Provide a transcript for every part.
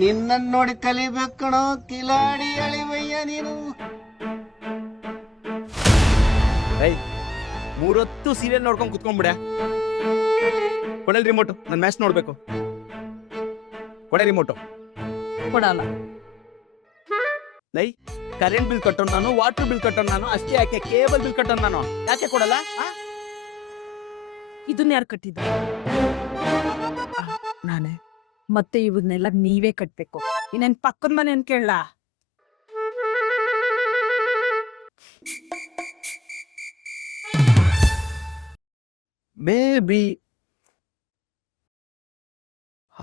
ನಿನ್ನ ನೋಡಿ ಕಲಿಬೇಕು ಕಣೋ ಕಿಲಾಡಿ ಅಳಿವಯ್ಯ ನೀನು. ಮೂರೊತ್ತು ಸೀರಿಯಲ್ ನೋಡ್ಕೊಂಡ್ ಕುತ್ಕೊಂಡ್ಬಿಡ. ಕೊಡಲ್ ರಿಮೋಟು, ನನ್ ಮ್ಯಾಚ್ ನೋಡ್ಬೇಕು. ಕೊಡೆ ರಿಮೋಟು. ಕೊಡಲ್ಲ. ಲೈ ಕರೆಂಟ್ ಬಿಲ್ ಕಟ್ಟೋನು ನಾನು, ವಾಟರ್ ಬಿಲ್ ಕಟ್ಟೋನು ನಾನು, ಅಷ್ಟೇ ಯಾಕೆ ಕೇಬಲ್ ಬಿಲ್ ಕಟ್ಟೋನು ನಾನು, ಯಾಕೆ ಕೊಡಲ್ಲ? ಇದನ್ನ ಯಾರು ಕಟ್ಟಿದ್ರು? ನಾನೇ. ಮತ್ತೆ ಇವನ್ನೆಲ್ಲ ನೀವೇ ಕಟ್ಬೇಕು. ಇನ್ನೇನ್ ಪಕ್ಕದ ಮನೆ ಅಂತ ಕೇಳಲ್ಲ? ಬೇಬಿ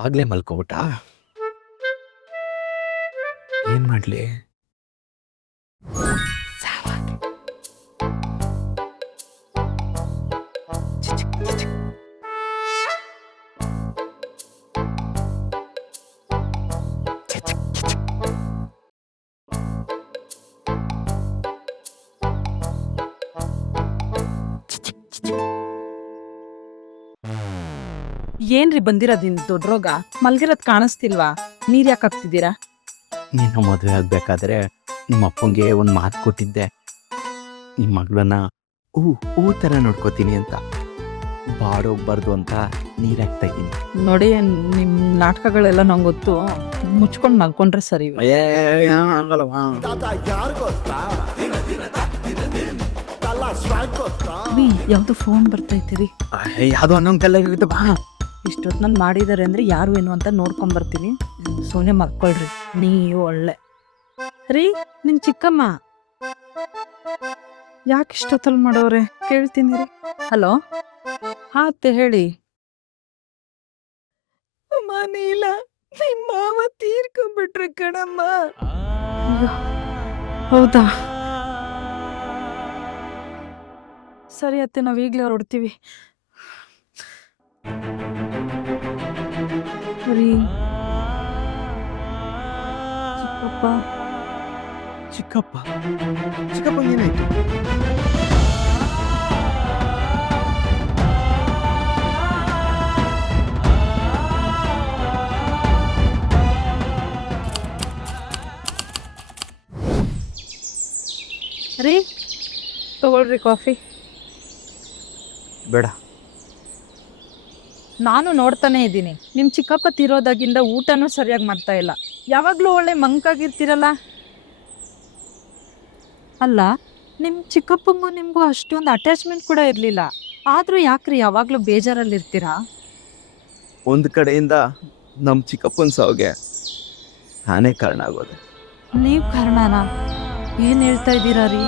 ಆಗ್ಲೇ ಮಲ್ಕೋಬಿಟ್ಟ. ಏನ್ ಮಾಡ್ಲಿ? ಏನ್ರಿ ಬಂದಿರೋದಿನ್ ದೊಡ್ಡ ರೋಗ? ಮಲ್ಗಿರೋದ್ ಕಾಣಿಸ್ತಿಲ್ವಾ? ನೀರ್ ಯಾಕೆ ಹಾಕ್ತಿದ್ದೀರಾ? ನೀನು ಮದುವೆ ಆಗ್ಬೇಕಾದ್ರೆ ನಿಮ್ಮ ಅಪ್ಪಂಗೆ ಒಂದ್ ಮಾತು ಕೊಟ್ಟಿದ್ದೆ, ನಿಮ್ ಮಗಳನ್ನ ಹೂ ತರ ನೋಡ್ಕೋತೀನಿ ಅಂತ. ಬಾಡೋಗ್ಬಾರ್ದು ಅಂತ ನೀರ್ ಹಾಕ್ತಾ ಇದ್ದೀನಿ. ನೋಡಿ, ನಿಮ್ ನಾಟಕಗಳೆಲ್ಲ ನಂಗೆ ಗೊತ್ತು. ಮುಚ್ಕೊಂಡ್ ಮಲ್ಕೊಂಡ್ರೆ ಸರಿ. ಯಾವ್ದು ಫೋನ್ ಬರ್ತೈತಿರಿ? ಯಾವ್ದು ಅನ್ನೊಂದ್ ಕಲ್ಲ ಬಾ. ಇಷ್ಟೊತ್ ನನ್ ಮಾಡಿದಾರೆ ಅಂದ್ರೆ ಯಾರು ಏನು ಅಂತ ನೋಡ್ಕೊಂಡ್ ಬರ್ತೀನಿ. ಸೋನೆ ಮಲ್ಕೊಳ್ರಿ. ನೀವು ಒಳ್ಳೆ ರೀ. ನಿನ್ ಚಿಕ್ಕಮ್ಮ ಯಾಕೆ ಇಷ್ಟೊತ್ತಲ್ ಮಾಡೋರೆ ಕೇಳ್ತೀನಿ ರೀ. ಹಲೋ, ಹಾ ಅತ್ತೆ ಹೇಳಿ. ಮನೇಲ ನಿಮ್ ಮಾವ ತೀರ್ಕೊಂಡ್ಬಿಟ್ರೆ ಕಣಮ್ಮ. ಹೌದಾ, ಸರಿ ಅತ್ತೆ, ನಾವ್ ಈಗ್ಲೇ ಹೊರಡ್ತೀವಿ. ರೀ ಚಿಕ್ಕಪ್ಪ ಚಿಕ್ಕಪ್ಪ ಏನಾಯ್ತು? ರೀ ತಗೊಳ್ರಿ ಕಾಫಿ. ಬೇಡ. ನಾನು ನೋಡ್ತಾನೆ ಇದ್ದೀನಿ, ನಿಮ್ ಚಿಕ್ಕಪ್ಪ ತೀರೋದಾಗಿಂದ ಊಟನೂ ಸರಿಯಾಗಿ ಮಾಡ್ತಾ ಇಲ್ಲ. ಯಾವಾಗ್ಲೂ ಒಳ್ಳೆ ಮಂಕಾಗಿರ್ತೀರಲ್ಲ. ಅಲ್ಲ, ನಿಮ್ ಚಿಕ್ಕಪ್ಪಂಗೂ ನಿಮ್ಗೂ ಅಷ್ಟೊಂದು ಅಟ್ಯಾಚ್ಮೆಂಟ್ ಕೂಡ ಇರ್ಲಿಲ್ಲ. ಆದ್ರೂ ಯಾಕ್ರಿ ಯಾವಾಗ್ಲೂ ಬೇಜಾರಲ್ಲಿರ್ತೀರಾ? ಒಂದ್ ಕಡೆಯಿಂದ ನಮ್ ಚಿಕ್ಕಪ್ಪನ್ ಸಾವ್ಗೆ ನಾನೇ ಕಾರಣ ಆಗೋದೆ. ನೀವ್ ಕಾರಣನಾ? ಏನ್ ಹೇಳ್ತಾ ಇದ್ದೀರಾ ರೀ?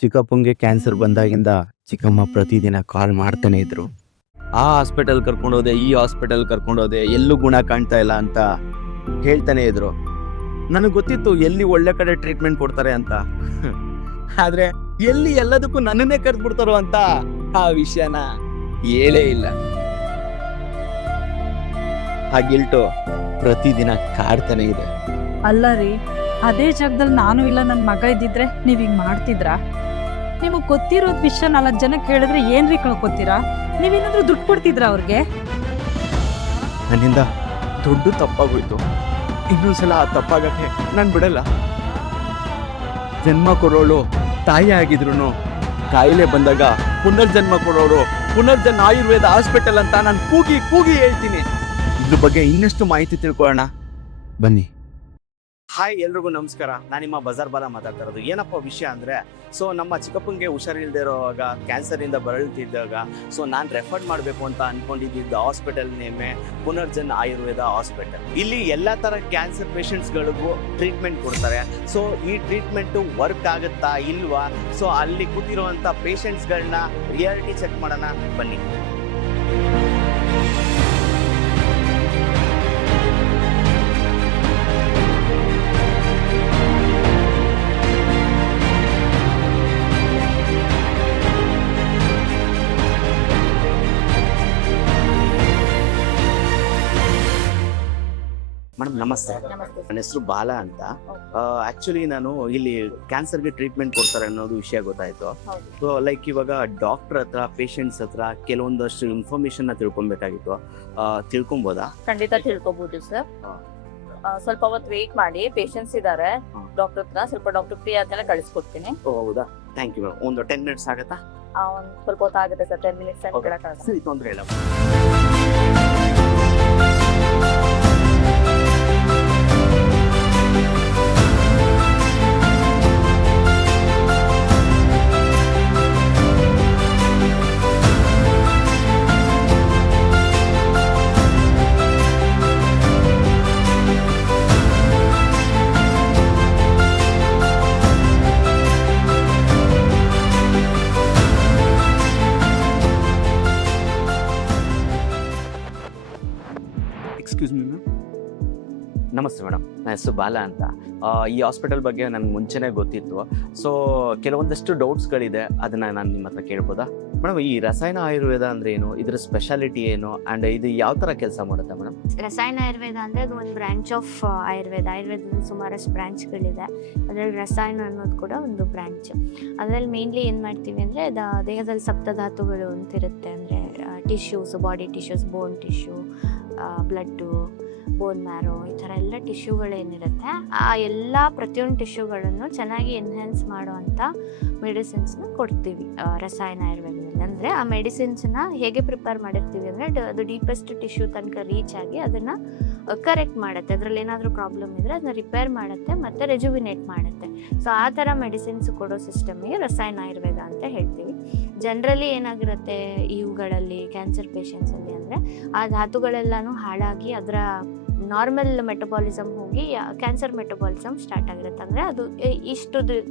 ಚಿಕ್ಕಪ್ಪಂಗೆ ಕ್ಯಾನ್ಸರ್ ಬಂದಾಗಿಂದ ಚಿಕ್ಕಮ್ಮ ಪ್ರತಿದಿನ ಕಾಲ್ ಮಾಡ್ತಾನೆ ಇದ್ರು. ಆ ಹಾಸ್ಪಿಟಲ್ ಕರ್ಕೊಂಡೋದೆ, ಈ ಹಾಸ್ಪಿಟಲ್ ಕರ್ಕೊಂಡೋದೆ, ಎಲ್ಲೂ ಗುಣ ಕಾಣ್ತಾ ಇಲ್ಲ ಅಂತ ಹೇಳ್ತಾನೆ ಇದ್ರು. ನನಗೆ ಗೊತ್ತಿತ್ತು ಎಲ್ಲಿ ಒಳ್ಳೆ ಕಡೆ ಟ್ರೀಟ್ಮೆಂಟ್ ಕೊಡ್ತಾರೆ ಅಂತ. ಆದ್ರೆ ಎಲ್ಲಿ ಎಲ್ಲದಕ್ಕೂ ನನ್ನನ್ನೇ ಕರೆದ್ಬಿಡ್ತಾರೋ ಅಂತ ಆ ವಿಷಯನ ಹೇಳೇ ಇಲ್ಲ. ಆ ಗಿಲ್ಟು ಪ್ರತಿದಿನ ಕಾಡ್ತಾನೆ ಇದೆ. ಅಲ್ಲ ರೀ, ಅದೇ ಜಾಗದಲ್ಲಿ ನಾನು ಇಲ್ಲ ನನ್ನ ಮಗ ಇದ್ದಿದ್ರೆ ನೀವ್ ಹಿಂಗ್ ಮಾಡ್ತಿದ್ರಾ? ನಿಮಗ್ ಗೊತ್ತಿರೋದ್ ವಿಷಯ 4 ಜನಕ್ಕೆ ಹೇಳಿದ್ರೆ ಏನ್ರಿ ಕಳ್ಕೊತೀರಾ? ನೀವೇನಾದ್ರೂ ದುಡ್ಡು ಕೊಡ್ತಿದ್ರ ಅವ್ರಿಗೆ? ನನ್ನಿಂದ ದೊಡ್ಡ ತಪ್ಪಾಗೋಯ್ತು. ಇನ್ನೊಂದ್ಸಲ ಆ ತಪ್ಪಾಗಕ್ಕೆ ನಾನು ಬಿಡಲ್ಲ. ಜನ್ಮ ಕೊಡೋಳು ತಾಯಿ ಆಗಿದ್ರು ಕಾಯಿಲೆ ಬಂದಾಗ ಪುನರ್ಜನ್ಮ ಕೊಡೋರು ಪುನರ್ಜನ್ಮ ಆಯುರ್ವೇದ ಹಾಸ್ಪಿಟಲ್ ಅಂತ ನಾನು ಕೂಗಿ ಕೂಗಿ ಹೇಳ್ತೀನಿ. ಇದ್ರ ಬಗ್ಗೆ ಇನ್ನಷ್ಟು ಮಾಹಿತಿ ತಿಳ್ಕೊಳ್ಳೋಣ ಬನ್ನಿ. ಹಾಯ್, ಎಲ್ರಿಗೂ ನಮಸ್ಕಾರ. ನಾನು ನಿಮ್ಮ ಬಜಾರ್ ಬಾಲ ಮಾತಾಡ್ತಾ ಇರೋದು. ಏನಪ್ಪ ವಿಷಯ ಅಂದರೆ, ನಮ್ಮ ಚಿಕ್ಕಪ್ಪಂಗೆ ಹುಷಾರಿಲ್ಲದೆ ಇರೋವಾಗ, ಕ್ಯಾನ್ಸರಿಂದ ಬಳಲ್ತಿದ್ದಾಗ, ನಾನು ರೆಫರ್ ಮಾಡಬೇಕು ಅಂತ ಅಂದ್ಕೊಂಡಿದ್ದ ಹಾಸ್ಪಿಟಲ್ ನೇಮೆ ಪುನರ್ಜನ್ ಆಯುರ್ವೇದ ಹಾಸ್ಪಿಟಲ್. ಇಲ್ಲಿ ಎಲ್ಲ ಥರ ಕ್ಯಾನ್ಸರ್ ಪೇಷಂಟ್ಸ್ಗಳಿಗೂ ಟ್ರೀಟ್ಮೆಂಟ್ ಕೊಡ್ತಾರೆ. ಈ ಟ್ರೀಟ್ಮೆಂಟು ವರ್ಕ್ ಆಗುತ್ತಾ ಇಲ್ವಾ? ಅಲ್ಲಿ ಕೂತಿರುವಂಥ ಪೇಷಂಟ್ಸ್ಗಳನ್ನ ರಿಯಾಲಿಟಿ ಚೆಕ್ ಮಾಡೋಣ ಬನ್ನಿ. ಮೇಡಮ್ ನಮಸ್ತೆ. ನಮಸ್ತೆ ನನ್ನ ಹೆಸರು ಬಾಲ ಅಂತ. ಆಕ್ಚುಲಿ ನಾನು ಇಲ್ಲಿ ಕ್ಯಾನ್ಸರ್ಗೆ ಟ್ರೀಟ್ಮೆಂಟ್ ಕೊಡ್ತಾರೆ ಅನ್ನೋದು ವಿಷಯ ಗೊತ್ತಾಯ್ತು. ಹೌದು. ಸೊ ಲೈಕ್ ಇವಾಗ ಡಾಕ್ಟರ್ ಹತ್ರ ಪೇಷಂಟ್ಸ್ ಹತ್ರ ಕೆಲವೊಂದಷ್ಟು ಇನ್ಫಾರ್ಮೇಶನ್ ತಿಳ್ಕೊಬೇಕಾಗಿತ್ತು. ತಿಳ್ಕೊಬೋದಾ? ಖಂಡಿತ ತಿಳ್ಕೊಬಹುದು ಸರ್. ಸ್ವಲ್ಪ ಹೊತ್ತು ವೇಟ್ ಮಾಡಿ, ಪೇಷಂಟ್ಸ್ ಇದಾರೆ ಡಾಕ್ಟರ್ ಹತ್ರ. ಸ್ವಲ್ಪ ಡಾಕ್ಟರ್ ಫ್ರೀ ಆದ್ಮೇಲೆ ಕಳಿಸ್ಕೊಡ್ತೀನಿ. ಹೌದಾ? Thank you madam. ಒಂದು 10 minutes ಆಗುತ್ತಾ? ಒಂದ್ ಸ್ವಲ್ಪ ಹೊತ್ತು ಆಗುತ್ತೆ ಸರ್. 10 minutes ಕೇಳಕ್ಕಾಗಲ್ಲ. ಸರಿ, ತೊಂದರೆ ಇಲ್ಲ. Excuse me ma'am. ನಮಸ್ತೆ ಮೇಡಮ್, ನನ್ನ ಹೆಸರು ಬಾಲ ಅಂತ. ಈ ಹಾಸ್ಪಿಟಲ್ ಬಗ್ಗೆ ನನಗೆ ಮುಂಚೆನೇ ಗೊತ್ತಿತ್ತು. ಸೊ ಕೆಲವೊಂದಷ್ಟು ಡೌಟ್ಸ್ಗಳಿದೆ, ಅದನ್ನು ನಾನು ನಿಮ್ಮ ಹತ್ರ ಕೇಳ್ಬೋದಾ ಮೇಡಮ್? ಈ ರಸಾಯನ ಆಯುರ್ವೇದ ಅಂದರೆ ಏನು, ಇದರ ಸ್ಪೆಷಾಲಿಟಿ ಏನು, ಆ್ಯಂಡ್ ಇದು ಯಾವ ಥರ ಕೆಲಸ ಮಾಡುತ್ತೆ ಮೇಡಮ್? ರಸಾಯನ ಆಯುರ್ವೇದ ಅಂದರೆ ಅದು ಒಂದು ಬ್ರಾಂಚ್ ಆಫ್ ಆಯುರ್ವೇದದಲ್ಲಿ ಸುಮಾರಷ್ಟು ಬ್ರಾಂಚ್ಗಳಿದೆ. ಅದರಲ್ಲಿ ರಸಾಯನ ಅನ್ನೋದು ಕೂಡ ಒಂದು ಬ್ರಾಂಚ್. ಅದರಲ್ಲಿ ಮೇನ್ಲಿ ಏನು ಮಾಡ್ತೀವಿ ಅಂದರೆ ದೇಹದಲ್ಲಿ ಸಪ್ತಧಾತುಗಳು ಅಂತಿರುತ್ತೆ. ಅಂದರೆ ಟಿಶ್ಯೂಸ್, ಬಾಡಿ ಟಿಶ್ಯೂಸ್, ಬೋನ್ ಟಿಶ್ಯೂ, ಬ್ಲಡ್ಡು, ಬೋನ್ ಮ್ಯಾರೋ, ಈ ಥರ ಎಲ್ಲ ಟಿಶ್ಯೂಗಳೇನಿರುತ್ತೆ, ಆ ಎಲ್ಲ ಪ್ರತಿಯೊಂದು ಟಿಶ್ಯೂಗಳನ್ನು ಚೆನ್ನಾಗಿ ಎನ್ಹ್ಯಾನ್ಸ್ ಮಾಡುವಂಥ ಮೆಡಿಸಿನ್ಸ್ನ ಕೊಡ್ತೀವಿ ರಸಾಯನ ಆಯುರ್ವೇದದಲ್ಲಿ. ಅಂದರೆ ಆ ಮೆಡಿಸಿನ್ಸ್ನ ಹೇಗೆ ಪ್ರಿಪೇರ್ ಮಾಡಿರ್ತೀವಿ ಅಂದರೆ ಅದು ಡೀಪೆಸ್ಟ್ ಟಿಶ್ಯೂ ತನಕ ರೀಚ್ ಆಗಿ ಅದನ್ನು ಕರೆಕ್ಟ್ ಮಾಡುತ್ತೆ. ಅದರಲ್ಲಿ ಏನಾದರೂ ಪ್ರಾಬ್ಲಮ್ ಇದ್ದರೆ ಅದನ್ನ ರಿಪೇರ್ ಮಾಡುತ್ತೆ ಮತ್ತು ರೆಜುವಿನೇಟ್ ಮಾಡುತ್ತೆ. ಸೊ ಆ ಥರ ಮೆಡಿಸಿನ್ಸ್ ಕೊಡೋ ಸಿಸ್ಟಮಿಗೆ ರಸಾಯನ ಆಯುರ್ವೇದ ಅಂತ ಹೇಳ್ತೀವಿ. ಜನರಲಿ ಏನಾಗಿರುತ್ತೆ ಇವುಗಳಲ್ಲಿ ಕ್ಯಾನ್ಸರ್ ಪೇಷಂಟ್ಸಲ್ಲಿ ಅಂದರೆ ಆ ಧಾತುಗಳೆಲ್ಲನೂ ಹಾಳಾಗಿ ಅದರ ನಾರ್ಮಲ್ ಮೆಟಬಾಲಿಸಮ್ ಹೋಗಿ ಕ್ಯಾನ್ಸರ್ ಮೆಟಬಾಲಿಸಮ್ ಸ್ಟಾರ್ಟ್ ಆಗಿರುತ್ತೆ. ಅಂದರೆ ಅದು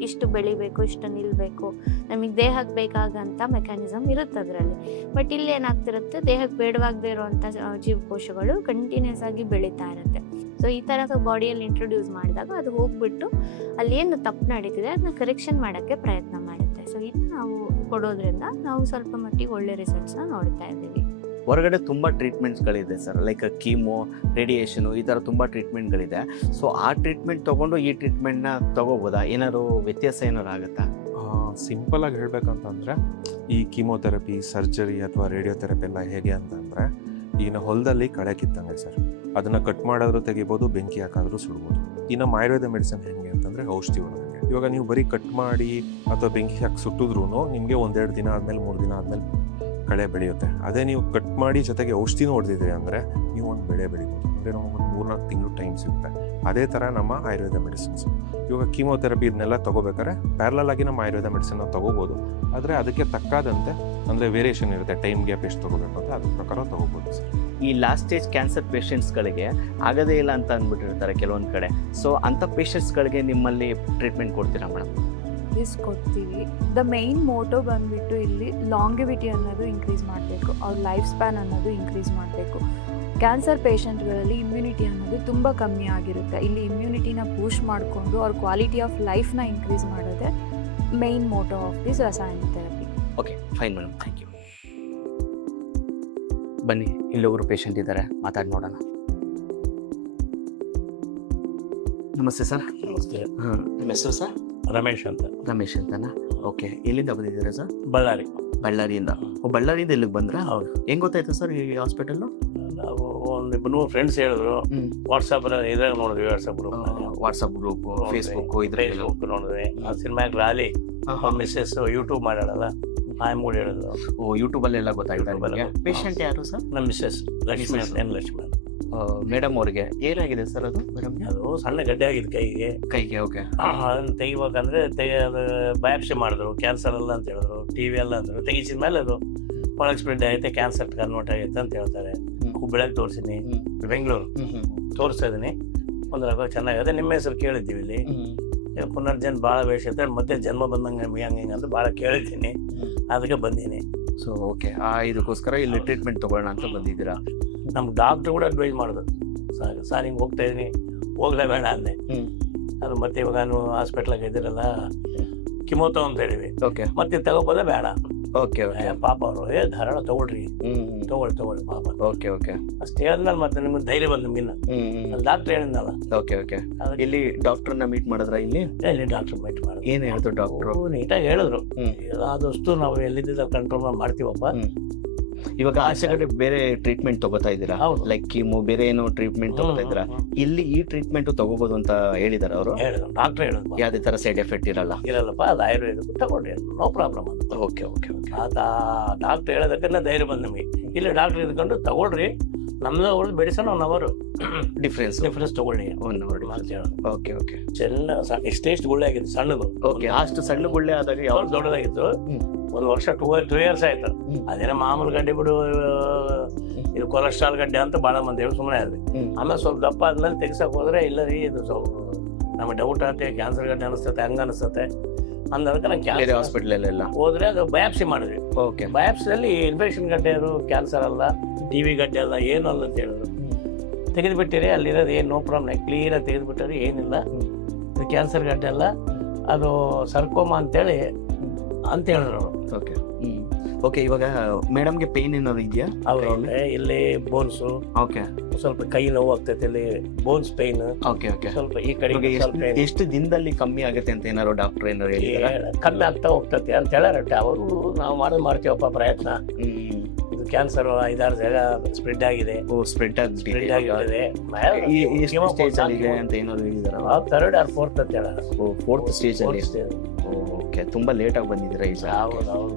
ಇಷ್ಟು ಬೆಳಿಬೇಕು, ಇಷ್ಟು ನಿಲ್ಲಬೇಕು, ನಮಗೆ ದೇಹಕ್ಕೆ ಬೇಕಾಗಂಥ ಮೆಕ್ಯಾನಿಸಮ್ ಇರುತ್ತೆ ಅದರಲ್ಲಿ. ಬಟ್ ಇಲ್ಲಿ ಏನಾಗ್ತಿರುತ್ತೆ, ದೇಹಕ್ಕೆ ಬೇಡವಾಗದೇ ಇರುವಂಥ ಜೀವಕೋಶಗಳು ಕಂಟಿನ್ಯೂಸ್ ಆಗಿ ಬೆಳೀತಾ ಇರುತ್ತೆ. ಸೊ ಈ ಥರ ಬಾಡಿಯಲ್ಲಿ ಇಂಟ್ರೊಡ್ಯೂಸ್ ಮಾಡಿದಾಗ ಅದು ಹೋಗ್ಬಿಟ್ಟು ಅಲ್ಲಿ ಏನು ತಪ್ಪು ನಡೀತಿದೆ ಅದನ್ನ ಕರೆಕ್ಷನ್ ಮಾಡೋಕ್ಕೆ ಪ್ರಯತ್ನ ಮಾಡುತ್ತೆ. ಸೊ ಇದು ನಾವು ಕೊಡೋದ್ರಿಂದ ನಾವು ಸ್ವಲ್ಪ ಮಟ್ಟಿಗೆ ಒಳ್ಳೆ ರಿಸಲ್ಟ್ಸ್ನ ನೋಡ್ತಾ ಇದ್ದೀವಿ. ಹೊರಗಡೆ ತುಂಬ ಟ್ರೀಟ್ಮೆಂಟ್ಸ್ಗಳಿದೆ ಸರ್, ಲೈಕ್ ಕೀಮೋ, ರೇಡಿಯೇಷನು, ಈ ಥರ ತುಂಬ ಟ್ರೀಟ್ಮೆಂಟ್ಗಳಿದೆ. ಸೊ ಆ ಟ್ರೀಟ್ಮೆಂಟ್ ತೊಗೊಂಡು ಈ ಟ್ರೀಟ್ಮೆಂಟ್ನ ತೊಗೋಬೋದಾ? ಏನಾದ್ರು ವ್ಯತ್ಯಾಸ ಏನಾರು ಆಗುತ್ತಾ? ಸಿಂಪಲಾಗಿ ಹೇಳಬೇಕಂತಂದರೆ ಈ ಕೀಮೋಥೆರಪಿ, ಸರ್ಜರಿ ಅಥವಾ ರೇಡಿಯೋಥೆರಪಿ ಎಲ್ಲ ಹೇಗೆ ಅಂತಂದರೆ ಈಗ ಹೊಲದಲ್ಲಿ ಕಳೆ ಕಿತ್ತಂಗೆ ಸರ್. ಅದನ್ನು ಕಟ್ ಮಾಡಿದ್ರೂ ತೆಗಿಬೋದು, ಬೆಂಕಿ ಹಾಕಾದ್ರೂ ಸುಡ್ಬೋದು. ಈ ನಮ್ಮ ಆಯುರ್ವೇದ ಮೆಡಿಸಿನ್ ಹೇಗೆ ಅಂತಂದರೆ ಔಷಧಿಗಳು ಹಾಗೆ. ಇವಾಗ ನೀವು ಬರೀ ಕಟ್ ಮಾಡಿ ಅಥವಾ ಬೆಂಕಿ ಹಾಕಿ ಸುಟ್ಟಿದ್ರೂ ನಿಮಗೆ 1-2 ದಿನ ಆದಮೇಲೆ 3 ದಿನ ಆದಮೇಲೆ ಕಳೆ ಬೆಳೆಯುತ್ತೆ. ಅದೇ ನೀವು ಕಟ್ ಮಾಡಿ ಜೊತೆಗೆ ಔಷಧಿನೂ ಹೊಡೆದಿದ್ದೀರಿ ಅಂದರೆ ನೀವು ಒಂದು ಬೆಳೆ ಬೆಳಿಬೋದು. ಅಂದರೆ ನಮಗೊಂದು 3-4 ತಿಂಗಳು ಟೈಮ್ ಸಿಗುತ್ತೆ. ಅದೇ ಥರ ನಮ್ಮ ಆಯುರ್ವೇದ ಮೆಡಿಸಿನ್ಸು. ಇವಾಗ ಕೀಮೋಥೆರಪಿ ಇದನ್ನೆಲ್ಲ ತೊಗೋಬೇಕಾದ್ರೆ ಪ್ಯಾರಲಲ್ ಆಗಿ ನಮ್ಮ ಆಯುರ್ವೇದ ಮೆಡಿಸಿನ್ನ ತೊಗೋಬೋದು. ಆದರೆ ಅದಕ್ಕೆ ತಕ್ಕಾದಂತೆ ಅಂದರೆ ವೇರಿಯೇಷನ್ ಇರುತ್ತೆ, ಟೈಮ್ ಗ್ಯಾಪ್ ಎಷ್ಟು ತೊಗೋಬೇಕು ಅಂತ ಅದ್ರ ಪ್ರಕಾರ ತೊಗೋಬೋದು ಸರ್. ಈ ಲಾಸ್ಟ್ ಸ್ಟೇಜ್ ಕ್ಯಾನ್ಸರ್ ಪೇಷಂಟ್ಸ್ಗಳಿಗೆ ಆಗೋದೇ ಇಲ್ಲ ಅಂತ ಅಂದ್ಬಿಟ್ಟಿರ್ತಾರೆ ಕೆಲವೊಂದು ಕಡೆ. ಸೊ ಅಂಥ ಪೇಷಂಟ್ಸ್ಗಳಿಗೆ ನಿಮ್ಮಲ್ಲಿ ಟ್ರೀಟ್ಮೆಂಟ್ ಕೊಡ್ತೀರಾ ಮೇಡಮ್? ಕೊಡ್ತೀವಿ. ದ ಮೈನ್ ಮೋಟೋ ಬಂದುಬಿಟ್ಟು ಇಲ್ಲಿ ಲಾಂಗಿವಿಟಿ ಅನ್ನೋದು ಇನ್ಕ್ರೀಸ್ ಮಾಡಬೇಕು, ಅವ್ರ ಲೈಫ್ ಸ್ಪ್ಯಾನ್ ಅನ್ನೋದು ಇನ್ಕ್ರೀಸ್ ಮಾಡಬೇಕು. ಕ್ಯಾನ್ಸರ್ ಪೇಷಂಟ್ಗಳಲ್ಲಿ ಇಮ್ಯುನಿಟಿ ಅನ್ನೋದು ತುಂಬ ಕಮ್ಮಿ ಆಗಿರುತ್ತೆ. ಇಲ್ಲಿ ಇಮ್ಯುನಿಟಿನ ಬೂಸ್ಟ್ ಮಾಡಿಕೊಂಡು ಅವ್ರ ಕ್ವಾಲಿಟಿ ಆಫ್ ಲೈಫ್ನ ಇನ್ಕ್ರೀಸ್ ಮಾಡೋದೇ ಮೈನ್ ಮೋಟೋ ಆಫ್ ದಿಸ್ ರಸಾಯನ therapy. Okay, fine madam, thank you. ಬನ್ನಿ, ಇಲ್ಲೊಬ್ರು ಪೇಷಂಟ್ ಇದ್ದಾರೆ, ಮಾತಾಡಿ ನೋಡೋಣ. ನಮಸ್ತೆ ಸರ್. ನಮಸ್ತೆ. ಹಾಂ, ನಿಮ್ಮ ಹೆಸರು ಸರ್? ರಮೇಶ್ ಅಂತ. ರಮೇಶ್ ಅಂತನಾ? ಓಕೆ, ಎಲ್ಲಿಂದ ಬಂದಿದ್ದೀರಾ ಸರ್? ಬಳ್ಳಾರಿ. ಬಳ್ಳಾರಿಯಿಂದ. ಬಳ್ಳಾರಿಯಿಂದ ಇಲ್ಲಿಗೆ ಬಂದ್ರಾ? ಹೌದು. ಹೆಂಗ್ ಗೊತ್ತಾಯ್ತು ಸರ್ ಈ ಹಾಸ್ಪಿಟಲ್? ನಾವು ಒಂದಿಬ್ಬರು ಫ್ರೆಂಡ್ಸ್ ಹೇಳಿದ್ರು. ವಾಟ್ಸಾಪ್ ಇದ್ರಾಗ ನೋಡಿದ್ವಿ, ವಾಟ್ಸಪ್ ಗ್ರೂಪ್, ಫೇಸ್ಬುಕ್ ನೋಡಿದ್ವಿ. ಆ ಸಿನಿಮಾ ರಾಲಿ ಮಿಸ್ಸಸ್ ಯೂಟ್ಯೂಬ್ ಮಾಡ್ಯಾಳಲ್ಲ, ಆಯಮ್ ಕೂಡ ಹೇಳಿದ್ರು. ಓ, ಯೂಟ್ಯೂಬ್ ಅಲ್ಲೆಲ್ಲ ಗೊತ್ತಾಯ್ತು. ಪೇಷಂಟ್ ಯಾರು ಸರ್? ನಮ್ಮ ಮಿಸ್ಸಸ್ ಲಕ್ಷ್ಮಿ, ಲಕ್ಷ್ಮಿ ಮೇಡಮ್ ಅವ್ರಿಗೆ ಏನಾಗಿದೆ ಸರ್? ಅದು ಮೇಡಮ್ ಅದು ಸಣ್ಣ ಗಡ್ಡೆ ಆಗಿದೆ ಕೈಗೆ. ಓಕೆ. ಅದನ್ನ ತೆಗಿಬೇಕಂದ್ರೆ ಅದು ಬಯಾಪ್ಸಿ ಮಾಡಿದ್ರು, ಕ್ಯಾನ್ಸರ್ ಅಲ್ಲ ಅಂತ ಹೇಳಿದ್ರು. ಟಿವಿ ಅಲ್ಲ ಅಂದ್ರು. ತೆಗಿಸಿದ ಮೇಲೆ ಅದು ಒಳಗೆ ಸ್ಪ್ರೆಡ್ ಆಗೈತೆ, ಕ್ಯಾನ್ಸರ್ ಕನ್ವರ್ಟ್ ಆಗೈತೆ ಅಂತ ಹೇಳ್ತಾರೆ. ಹುಬ್ಬಳ್ಳಿಗೆ ತೋರಿಸಿನಿ, ಬೆಂಗಳೂರು ತೋರಿಸ್ತಾ ಇದೀನಿ. ಒಂದು ಚೆನ್ನಾಗಿದೆ. ನಿಮ್ಮ ಹೆಸರು ಕೇಳಿದ್ದೀವಿ ಇಲ್ಲಿ. ಪುನರ್ಜನ್ಮ ಭಾಳ ವೇಷ ಐತೆ, ಮತ್ತೆ ಜನ್ಮ ಬಂದಂಗೆ ಹಂಗೆ ಅಂತ ಭಾಳ ಕೇಳಿದ್ದೀನಿ, ಅದಕ್ಕೆ ಬಂದೀನಿ. ಸೊ ಓಕೆ, ಇದಕ್ಕೋಸ್ಕರ ಇಲ್ಲಿ ಟ್ರೀಟ್ಮೆಂಟ್ ತೊಗೊಳ್ಳೋಣ ಅಂತ ಬಂದಿದ್ದೀರಾ? ನಮ್ಮ ಡಾಕ್ಟ್ರು ಕೂಡ ಅಡ್ವೈಸ್ ಮಾಡೋದು, ಸರ್ ಹಿಂಗೆ ಹೋಗ್ತಾ ಇದೀನಿ, ಹೋಗ್ಲೇಬೇಡ ಅಂದೆ. ಅದು ಮತ್ತೆ ಇವಾಗ ನಾನು ಹಾಸ್ಪಿಟ್ಲಾಗ ಇದ್ದೀರಲ್ಲ, ಕಿಮೋತೋ ಅಂತ ಹೇಳಿವಿ. ಓಕೆ. ಮತ್ತೆ ತಗೋಬೋದ ಬೇಡ? ಓಕೆ ಓಕೆ ಪಾಪ ಅವರು ಧಾರಾಳ ತಗೊಳ್ರಿ ತಗೊಳ್ಳಿ ಪಾಪ ಓಕೆ ಓಕೆ ಅಷ್ಟು ಹೇಳಿದ್ಮೇಲೆ ಮತ್ತೆ ನಿಮ್ಗೆ ಧೈರ್ಯ ಬಂದು ನಿಮ್ಗಿನ್ನ ಡಾಕ್ಟರ್ ಹೇಳಿದ್ನಲ್ಲ. ಓಕೆ ಓಕೆ ಇಲ್ಲಿ ಡಾಕ್ಟರ್ನ ಮೀಟ್ ಮಾಡಿದ್ರ ಇಲ್ಲಿ ಡಾಕ್ಟರ್ ಮೀಟ್ ಮಾಡಿದ್ರು. ಏನ್ ಹೇಳಿದ್ರು ಡಾಕ್ಟರ್? ನೀಟಾಗಿ ಹೇಳಿದ್ರು, ಆದಷ್ಟು ನಾವು ಎಲ್ಲಿದ್ದ ಕಂಟ್ರೋಲ್ ಮಾಡ್ತೀವಪ್ಪ. ಇವಾಗ ಆಚೆ ಕಡೆ ಬೇರೆ ಟ್ರೀಟ್ಮೆಂಟ್ ತಗೋತಾ ಇದ್ದೀರಾ, ಲೈಕ್ ಕೀಮೋ ಬೇರೆ ಏನೋ ಟ್ರೀಟ್ಮೆಂಟ್ ತಗೋತಾ ಇದ್ದೀರಾ, ಇಲ್ಲಿ ಈ ಟ್ರೀಟ್ಮೆಂಟ್ ತಗೋಬಹುದು ಅಂತ ಹೇಳಿದಾರ ಅವರು? ಡಾಕ್ಟರ್ ಹೇಳಿದ್ರು ಯಾವ್ದೇ ತರ ಸೈಡ್ ಎಫೆಕ್ಟ್ ಇರಲ್ಲಪ್ಪ, ಅದು ಆಯುರ್ವೇದ ತಗೊಂಡ್ರಿ ನೋ ಪ್ರಾಬ್ಲಮ್ ಅಂತ. ಓಕೆ ಓಕೆ ಓಕೆ ಡಾಕ್ಟರ್ ಹೇಳೋದಕ್ಕೆ ಧೈರ್ಯ ಬಂದ ನಮಗೆ. ಇಲ್ಲಿ ಡಾಕ್ಟರ್ ಇದ್ಕೊಂಡು ತಗೊಳ್ರಿ, ನಮ್ದು ಅವ್ರದ್ದು ಮೆಡಿಸನ್ 1 hour ಡಿಫ್ರೆನ್ಸ್ ತಗೊಳ್ಳಿ 1 hour ಅಂತ ಹೇಳೋದು. ಓಕೆ ಓಕೆ ಎಷ್ಟೆಷ್ಟು ಗುಳ್ಳೆ ಆಗಿತ್ತು ಸಣ್ಣದು. ಓಕೆ ಅಷ್ಟು ಸಣ್ಣ ಗುಳ್ಳೆ ಆದಾಗ ಯಾವ್ದು ದೊಡ್ಡದಾಗಿತ್ತು, 1 ವರ್ಷ 2 years ಆಯ್ತು. ಅದೇನೋ ಮಾಮೂಲು ಗಡ್ಡೆ ಬಿಡು, ಇದು ಕೊಲೆಸ್ಟ್ರಾಲ್ ಗಡ್ಡೆ ಅಂತ ಬಹಳ ಮಂದಿ ಹೇಳಿ ಸುಮ್ಮನೆ ಆದ್ರಿ. ಆಮೇಲೆ ಸ್ವಲ್ಪ ದಪ್ಪ ಆದ್ಮೇಲೆ ತೆಗ್ಸಕ್ ಹೋದ್ರೆ ಇಲ್ಲ ರೀ ಇದು ಸ್ವಲ್ಪ ನಮಗೆ ಡೌಟ್ ಆಗುತ್ತೆ, ಕ್ಯಾನ್ಸರ್ ಗಡ್ಡೆ ಅನಿಸ್ತತೆ, ಹಂಗ ಅನಿಸ್ತತೆ ಅಂದದಕ್ಕೆ ನಾನು ಹಾಸ್ಪಿಟಲ್ ಹೋದ್ರೆ ಅದು ಬಯಾಪ್ಸಿ ಮಾಡಿದ್ವಿ. ಓಕೆ ಬಯಾಪ್ಸಿಯಲ್ಲಿ ಇನ್ಫೆಕ್ಷನ್ ಗಡ್ಡೆ ಅದು ಕ್ಯಾನ್ಸರ್ ಅಲ್ಲ, ಟಿವಿ ಗಡ್ಡೆ ಅಲ್ಲ, ಏನು ಅಲ್ಲ ಅಂತ ಹೇಳಿದ್ರು. ತೆಗೆದುಬಿಟ್ಟಿರಿ, ಅಲ್ಲಿರೋದು ಏನು ನೋ ಪ್ರಾಬ್ಲಮ್, ಕ್ಲೀನಾಗಿ ತೆಗೆದುಬಿಟ್ಟರಿ, ಏನಿಲ್ಲ ಇದು ಕ್ಯಾನ್ಸರ್ ಗಡ್ಡೆ ಅಲ್ಲ, ಅದು ಸರ್ಕೋಮಾ ಅಂತೇಳಿ ಅಂತ ಹೇಳಿದ್ರು ಅವರು. ಓಕೆ ಓಕೆ ಇವಾಗ ಮೇಡಮ್ಗೆ ಪೇನ್ ಏನಾದ್ರು ಇದೆಯಾ? ಇಲ್ಲಿ ಬೋನ್ಸು, ಓಕೆ ಸ್ವಲ್ಪ ಕೈ ನೋವು ಆಗ್ತೈತೆ, ಇಲ್ಲಿ ಬೋನ್ಸ್ ಪೇನ್. ಓಕೆ ಓಕೆ ಸ್ವಲ್ಪ ಈ ಕಡೆ ಎಷ್ಟು ದಿನದಲ್ಲಿ ಕಮ್ಮಿ ಆಗುತ್ತೆ ಅಂತ ಏನಾದ್ರು ಡಾಕ್ಟರ್ ಏನಾರು ಹೇಳಿದಾರೆ? ಕಮ್ಮಿ ಆಗ್ತಾ ಹೋಗ್ತೈತೆ ಅಂತ ಹೇಳಾರಟ್ಟೆ ಅವರು. ನಾವು ಮಾಡ್ತೀವಪ್ಪ ಪ್ರಯತ್ನ. ಇದು ಕ್ಯಾನ್ಸರ್ 5-6 ಜಾಗ ಸ್ಪ್ರೆಡ್ ಆಗಿದೆ, ಸ್ಪ್ರೆಡ್ ಆಗಿದೆ ಅಂತ ಏನಾದ್ರು ಹೇಳಿದಾರ? 3rd or 4th ಅಂತ ಹೇಳ. 4th ಸ್ಟೇಜ್ ಅಲ್ಲಿ. ಓಕೆ ತುಂಬಾ ಲೇಟ್ ಆಗಿ ಬಂದಿದ್ರೆ ಈಗ.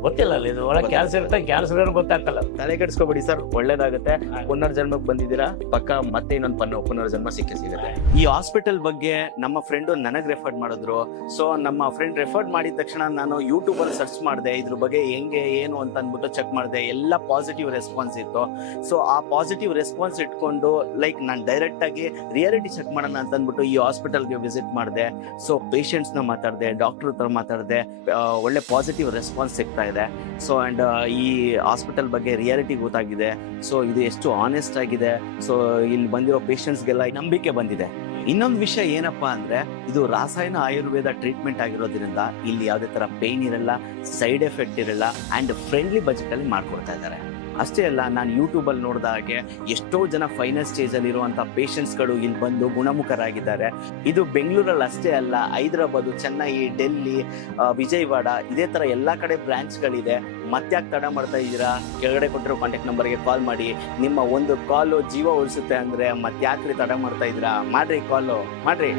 ಗೊತ್ತಿಲ್ಲ ಅಲ್ಲ, ಇದು ಒಳಗೆ ಕ್ಯಾನ್ಸರ್ ಇರುತ್ತೆ, ಕ್ಯಾನ್ಸರ್ ಏನು ಗೊತ್ತಾಗ್ತಲ್ಲ. ತಲೆ ಕೆಡಿಸ್ಕೊಬೇಡಿ ಸರ್, ಒಳ್ಳೇದಾಗುತ್ತೆ. ಪುನರ್ಜನ್ಮಕ್ಕೆ ಬಂದಿದ್ದೀರಾ, ಪಕ್ಕ ಮತ್ತೆ ಇನ್ನೊಂದು ಪುನರ್ಜನ್ಮ ಸಿಗುತ್ತೆ. ಈ ಹಾಸ್ಪಿಟಲ್ ಬಗ್ಗೆ ನಮ್ಮ ಫ್ರೆಂಡ್ ನನಗ್ ರೆಫರ್ ಮಾಡಿದ್ರು. ಸೊ ನಮ್ಮ ಫ್ರೆಂಡ್ ರೆಫರ್ ಮಾಡಿದ ತಕ್ಷಣ ನಾನು ಯೂಟ್ಯೂಬ್ ಅಲ್ಲಿ ಸರ್ಚ್ ಮಾಡಿದೆ, ಇದ್ರ ಬಗ್ಗೆ ಹೆಂಗೆ ಏನು ಅಂತ ಅಂದ್ಬಿಟ್ಟು ಚೆಕ್ ಮಾಡಿದೆ. ಎಲ್ಲ ಪಾಸಿಟಿವ್ ರೆಸ್ಪಾನ್ಸ್ ಇತ್ತು. ಸೊ ಆ ಪಾಸಿಟಿವ್ ರೆಸ್ಪಾನ್ಸ್ ಇಟ್ಕೊಂಡು ಲೈಕ್ ನಾನು ಡೈರೆಕ್ಟ್ ಆಗಿ ರಿಯಾಲಿಟಿ ಚೆಕ್ ಮಾಡೋಣ ಅಂತ ಅಂದ್ಬಿಟ್ಟು ಈ ಹಾಸ್ಪಿಟಲ್ಗೆ ವಿಸಿಟ್ ಮಾಡಿದೆ. ಸೊ ಪೇಷಂಟ್ಸ್ ನ ಮಾತಾಡಿದೆ, ಡಾಕ್ಟರ್ ಹತ್ರ ಮಾತಾಡಿದೆ, ಒಳ್ಳೆ ಪಾಸಿಟಿವ್ ರೆಸ್ಪಾನ್ಸ್ ಸಿಗ್ತಾ ಇದೆ. ಸೊ ಅಂಡ್ ಈ ಹಾಸ್ಪಿಟಲ್ ಬಗ್ಗೆ ರಿಯಾಲಿಟಿ ಗೊತ್ತಾಗಿದೆ. ಸೊ ಇದು ಎಷ್ಟು ಆನೆಸ್ಟ್ ಆಗಿದೆ. ಸೊ ಇಲ್ಲಿ ಬಂದಿರೋ ಪೇಷಂಟ್ಸ್ಗೆಲ್ಲ ನಂಬಿಕೆ ಬಂದಿದೆ. ಇನ್ನೊಂದು ವಿಷಯ ಏನಪ್ಪಾ ಅಂದ್ರೆ, ಇದು ರಾಸಾಯನ ಆಯುರ್ವೇದ ಟ್ರೀಟ್ಮೆಂಟ್ ಆಗಿರೋದ್ರಿಂದ ಇಲ್ಲಿ ಯಾವುದೇ ತರ ಪೇನ್ ಇರಲ್ಲ, ಸೈಡ್ ಎಫೆಕ್ಟ್ ಇರಲ್ಲ, ಅಂಡ್ ಫ್ರೆಂಡ್ಲಿ ಬಜೆಟ್ ಅಲ್ಲಿ ಮಾಡ್ಕೊಡ್ತಾ ಇದ್ದಾರೆ. ಅಷ್ಟೇ ಅಲ್ಲ, ನಾನು ಯೂಟ್ಯೂಬ್ ಅಲ್ಲಿ ನೋಡಿದ ಹಾಗೆ ಎಷ್ಟೋ ಜನ ಫೈನಲ್ ಸ್ಟೇಜ್ ಅಲ್ಲಿ ಇರುವಂತಹ ಪೇಷಂಟ್ಸ್ಗಳು ಇಲ್ಲಿ ಬಂದು ಗುಣಮುಖರಾಗಿದ್ದಾರೆ. ಇದು ಬೆಂಗಳೂರಲ್ಲಿ ಅಷ್ಟೇ ಅಲ್ಲ, ಹೈದರಾಬಾದ್, ಚೆನ್ನೈ, ಡೆಲ್ಲಿ, ವಿಜಯವಾಡ, ಇದೇ ತರ ಎಲ್ಲಾ ಕಡೆ ಬ್ರಾಂಚ್ಗಳಿದೆ. ಮತ್ತ್ಯಾಕೆ ತಡ ಮಾಡ್ತಾ ಇದ್ದೀರಾ? ಕೆಳಗಡೆ ಕೊಟ್ಟಿರೋ ಕಾಂಟ್ಯಾಕ್ಟ್ ನಂಬರ್ಗೆ ಕಾಲ್ ಮಾಡಿ. ನಿಮ್ಮ ಒಂದು ಕಾಲು ಜೀವ ಉಳಿಸುತ್ತೆ ಅಂದ್ರೆ ಮತ್ತ್ಯಾಕ್ರಿ ತಡ ಮಾಡ್ತಾ ಇದ್ದೀರಾ? ಮಾಡ್ರಿ ಕಾಲು ಮಾಡ್ರಿ.